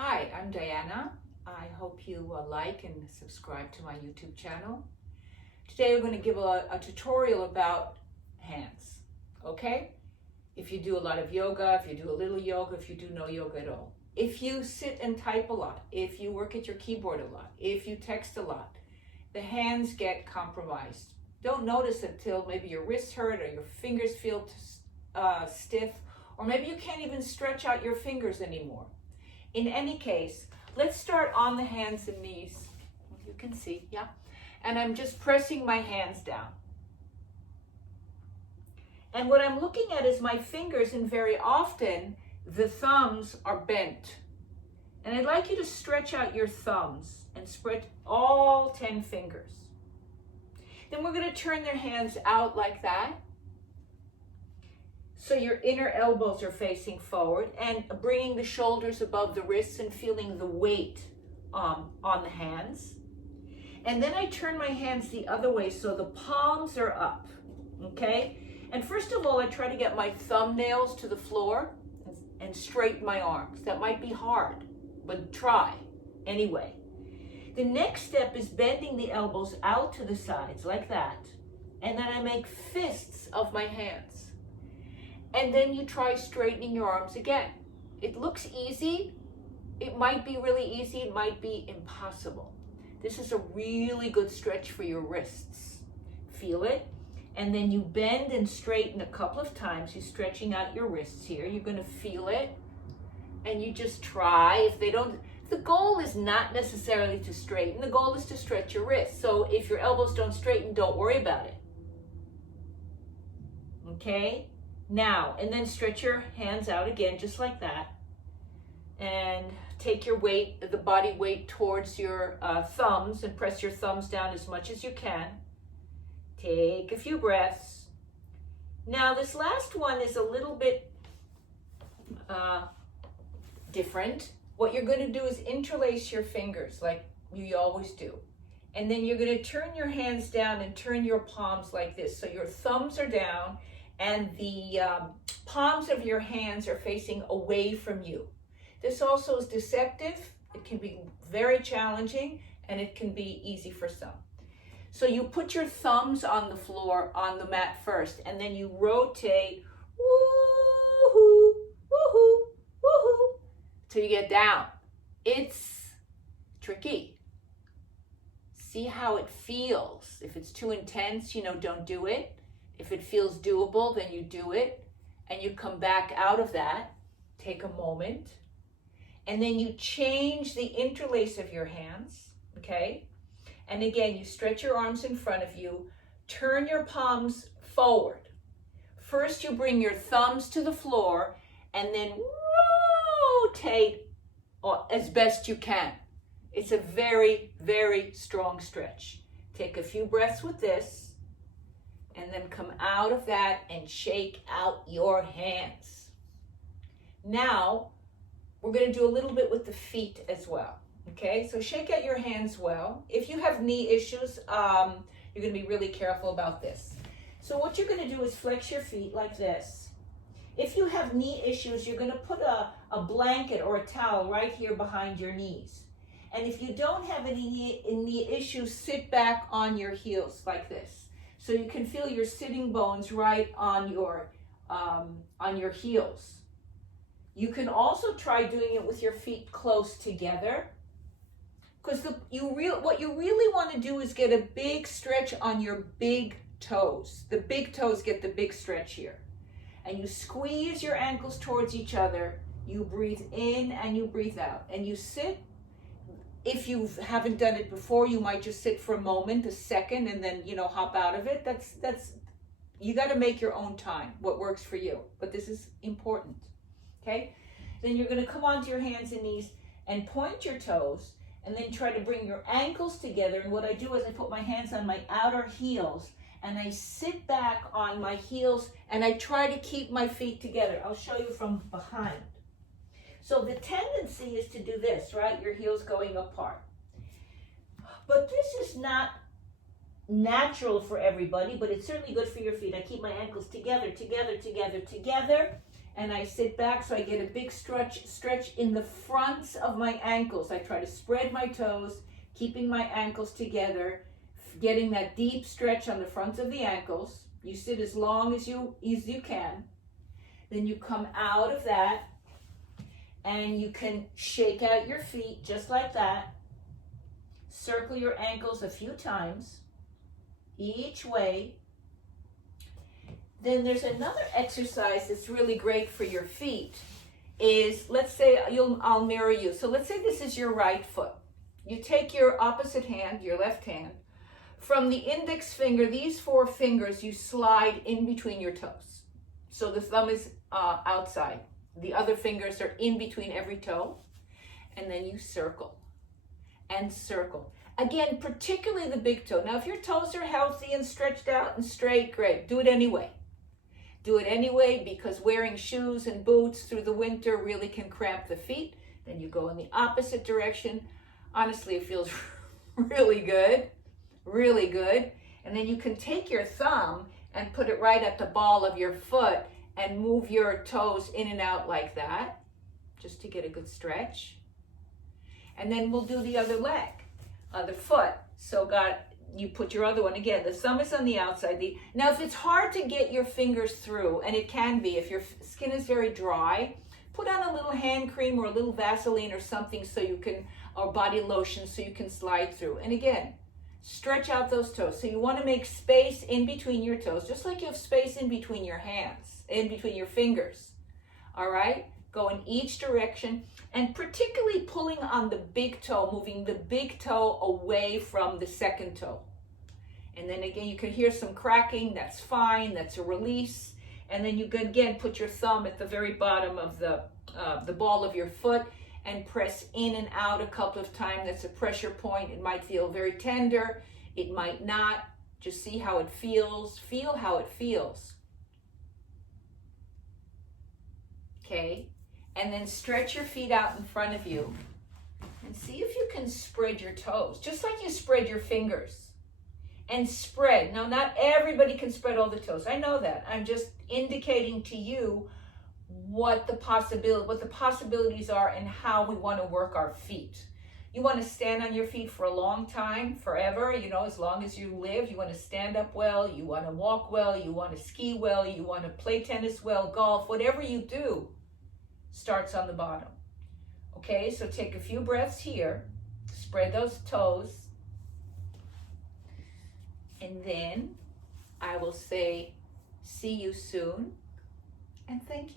Hi, I'm Diana. I hope you like and subscribe to my YouTube channel. Today we're going to give a tutorial about hands, okay? If you do a lot of yoga, if you do a little yoga, if you do no yoga at all. If you sit and type a lot, if you work at your keyboard a lot, if you text a lot, the hands get compromised. Don't notice it till maybe your wrists hurt or your fingers feel stiff, or maybe you can't even stretch out your fingers anymore. In any case, let's start on the hands and knees. You can see, yeah? And I'm just pressing my hands down. And what I'm looking at is my fingers, and very often the thumbs are bent. And I'd like you to stretch out your thumbs and spread all 10 fingers. Then we're going to turn their hands out like that. So your inner elbows are facing forward and bringing the shoulders above the wrists and feeling the weight on the hands. And then I turn my hands the other way so the palms are up, okay? And first of all, I try to get my thumbnails to the floor and straighten my arms. That might be hard, but try anyway. The next step is bending the elbows out to the sides like that. And then I make fists of my hands. And then you try straightening your arms again. It looks easy. It might be really easy. It might be impossible. This is a really good stretch for your wrists. Feel it. And then you bend and straighten a couple of times. You're stretching out your wrists here. You're going to feel it. And you just try. If they don't, the goal is not necessarily to straighten. The goal is to stretch your wrists. So if your elbows don't straighten, don't worry about it. Okay? Now, and then stretch your hands out again, just like that. And take your weight, the body weight towards your thumbs, and press your thumbs down as much as you can. Take a few breaths. Now, this last one is a little bit different. What you're going to do is interlace your fingers like you always do. And then you're going to turn your hands down and turn your palms like this. So your thumbs are down and the palms of your hands are facing away from you. This also is deceptive. It can be very challenging, and it can be easy for some. So you put your thumbs on the floor, on the mat first, and then you rotate, woo-hoo, woo-hoo, woo-hoo, till you get down. It's tricky. See how it feels. If it's too intense, don't do it. If it feels doable, then you do it, and you come back out of that. Take a moment, and then you change the interlace of your hands, okay? And again, you stretch your arms in front of you, turn your palms forward. First, you bring your thumbs to the floor, and then rotate as best you can. It's a very, very strong stretch. Take a few breaths with this. And then come out of that and shake out your hands. Now, we're going to do a little bit with the feet as well. Okay, so shake out your hands well. If you have knee issues, you're going to be really careful about this. So what you're going to do is flex your feet like this. If you have knee issues, you're going to put a blanket or a towel right here behind your knees. And if you don't have any knee issues, sit back on your heels like this. So you can feel your sitting bones right on your heels. You can also try doing it with your feet close together, because what you really want to do is get a big stretch on your big toes. The big toes get the big stretch here. And you squeeze your ankles towards each other. You breathe in and you breathe out. And you sit. If you haven't done it before, you might just sit for a moment, a second, and then, hop out of it. That's you got to make your own time, what works for you. But this is important, okay? Then you're going to come onto your hands and knees and point your toes, and then try to bring your ankles together. And what I do is I put my hands on my outer heels, and I sit back on my heels, and I try to keep my feet together. I'll show you from behind. So the tendency is to do this, right? Your heels going apart. But this is not natural for everybody, but it's certainly good for your feet. I keep my ankles together, together, together, together, and I sit back so I get a big stretch in the fronts of my ankles. I try to spread my toes, keeping my ankles together, getting that deep stretch on the fronts of the ankles. You sit as long as you can. Then you come out of that, and you can shake out your feet just like that. Circle your ankles a few times, each way. Then there's another exercise that's really great for your feet. Is, let's say I'll mirror you. So let's say this is your right foot. You take your opposite hand, your left hand, from the index finger, these 4 fingers, you slide in between your toes. So the thumb is outside. The other fingers are in between every toe. And then you circle and circle. Again, particularly the big toe. Now, if your toes are healthy and stretched out and straight, great. Do it anyway. Do it anyway, because wearing shoes and boots through the winter really can cramp the feet. Then you go in the opposite direction. Honestly, it feels really good. Really good. And then you can take your thumb and put it right at the ball of your foot and move your toes in and out like that, just to get a good stretch. And then we'll do the other leg, other foot. So you put your other one, again, the thumb is on the outside. Now, if it's hard to get your fingers through, and it can be, if your skin is very dry, put on a little hand cream or a little Vaseline or something so you can, or body lotion so you can slide through. And again, stretch out those toes. So you want to make space in between your toes, just like you have space in between your hands, in between your fingers. All right? Go in each direction, and particularly pulling on the big toe, moving the big toe away from the second toe. And then again, you can hear some cracking. That's fine. That's a release. And then you can again put your thumb at the very bottom of the ball of your foot and press in and out a couple of times. That's a pressure point. It might feel very tender. It might not. Just see how it feels. Feel how it feels. Okay? And then stretch your feet out in front of you and see if you can spread your toes, just like you spread your fingers. And spread. Now, not everybody can spread all the toes. I know that. I'm just indicating to you what the possibilities are and how we want to work our feet. You want to stand on your feet for a long time, forever, as long as you live. You want to stand up well, you want to walk well, you want to ski well, you want to play tennis well, golf, whatever you do starts on the bottom. Okay, so take a few breaths here, spread those toes, and then I will say, see you soon, and thank you.